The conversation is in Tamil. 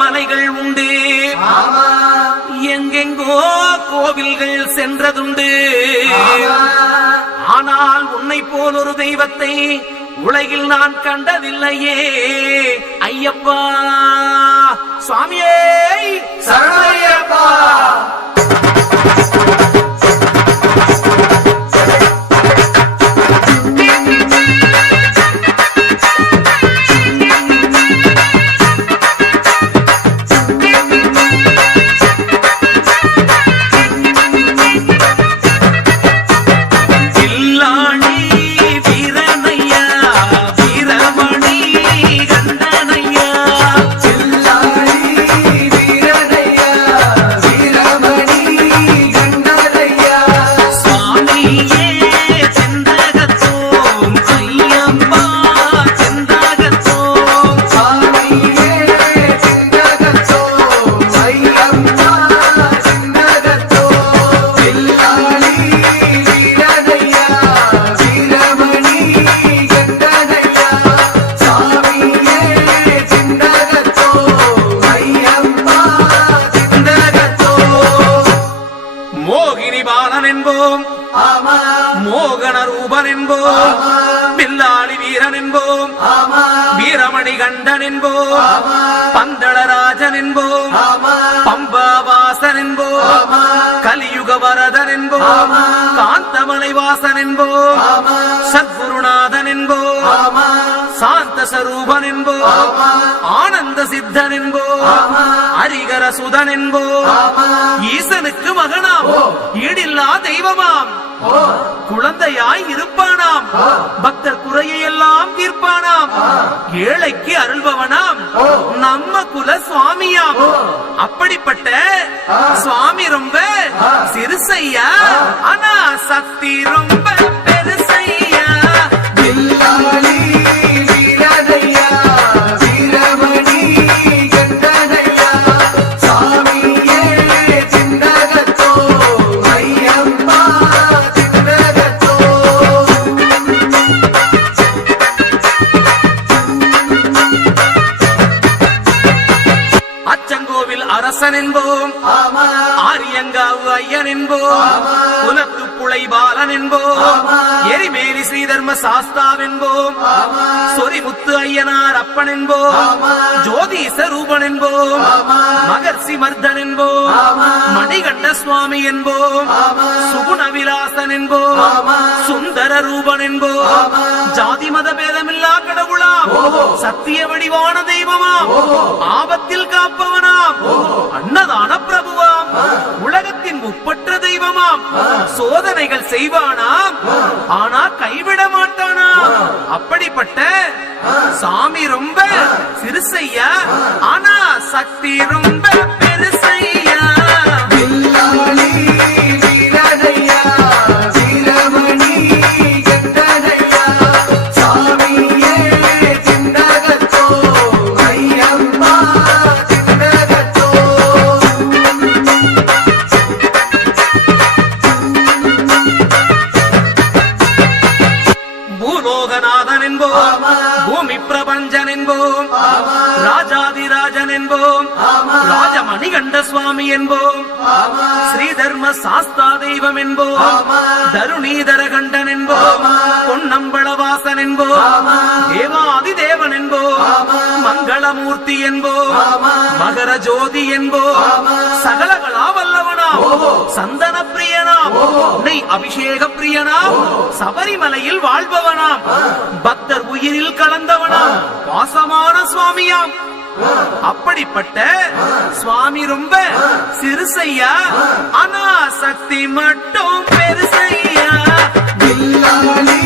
மலைகள் உண்டு, எங்கெங்கோ கோவில்கள் சென்றதுண்டு. ஆனால் உன்னை போல் ஒரு தெய்வத்தை உலகில் நான் கண்டதில்லையே ஐயப்பா. சுவாமியே சரணமையப்பா. மோகன ரூபன் என்போம், பில்லாளி வீரன் என்போம், வீரமணி கண்டன் என்போம், பந்தளராஜன் என்போம், பம்பாவாசன் என்போம், கலியுக வரதன் என்போம், காந்தமலை வாசன் என்போம், சத்குருநாதன் என்போம், சாந்த சரூபன் என்போம், ஆனந்த சித்தன் என்போம், ஹரிகர சுதன் என்போம், ஈசனுக்கு மகனாம், ஈடில்லா தெய்வமாம், குழந்தையாய் இருப்பானாம், பக்தர் குறையை எல்லாம் தீர்ப்பானாம், ஏழைக்கு அருள்பவனாம், நம்ம குல சுவாமியாம். அப்படிப்பட்ட சுவாமி ரொம்ப சிறுசையா, ஆனா சக்தி ரொம்ப பெருசையா. பில்லாளி வீரனையா, வீரமணி கண்டனையா, சாமியே சின்னகத்தோ ஐயப்பா சின்னகத்தோ. அச்சங்கோவில் அரசன் என்போம், ஆரியங்காவு ஐயன் என்போம், குலத்து புலை பாலன் என்போம், எரிமேலி ஸ்ரீதர்ம சாஸ்தாவென்போம், சொரிமுத்து ஐயனார் அப்பன் என்போம், ஜோதிச ரூபன் என்போம், மகர்ஷி மர்தன் என்போம், மணிகண்ட சுவாமி என்போம், சுகுண விலாசன் என்போம், சுந்தர ரூபன் என்போம், ஜாதி மத பேதமில்லா கடவுளாம், சத்திய வடிவான தெய்வமாம், ஆபத்தில் காப்பவனாம், அன்னதான பிரபுவாம், உலகத்தின் முப்பற்ற தெய்வமாம், சோதனைகள் செய்வானாம், ஆனா கைவிட மாட்டானாம். அப்படிப்பட்ட சாமி ரொம்ப சிறுசையா, ஆனா சக்தி ரொம்ப பெருசையா. பில்லாளி வீரனையா, வீரமணி கண்டனையா, சாமியே சின்னகத்தோ ஐயப்பா சின்னகத்தோ. பூலோகநாதன் என்போம், பூமி பிரபஞ்சன் என்போம், ராஜாதிராஜன் என்போம், ராஜமணிகண்ட சுவாமி என்போம், ஸ்ரீதர்ம சாஸ்தா தெய்வம் என்போம், தருணீதர கண்டன் என்போம், பொன்னம்பளவாசன் என்போம், தேவாதி தேவன் என்போம், மங்களமூர்த்தி என்போம், மகர ஜோதி என்போம், சகலகலா வல்லவனாம், சந்தன பிரியனாம், நெய் அபிஷேக பிரியனாம், சபரிமலையில் வாழ்பவனாம், பக்தர் உயிரில் கலந்தவனாம், வாசமான சுவாமியாம். அப்படிப்பட்ட சுவாமி ரொம்ப சிறுசையா, ஆனா சக்தி மட்டும் பெருசையா. பில்லாளி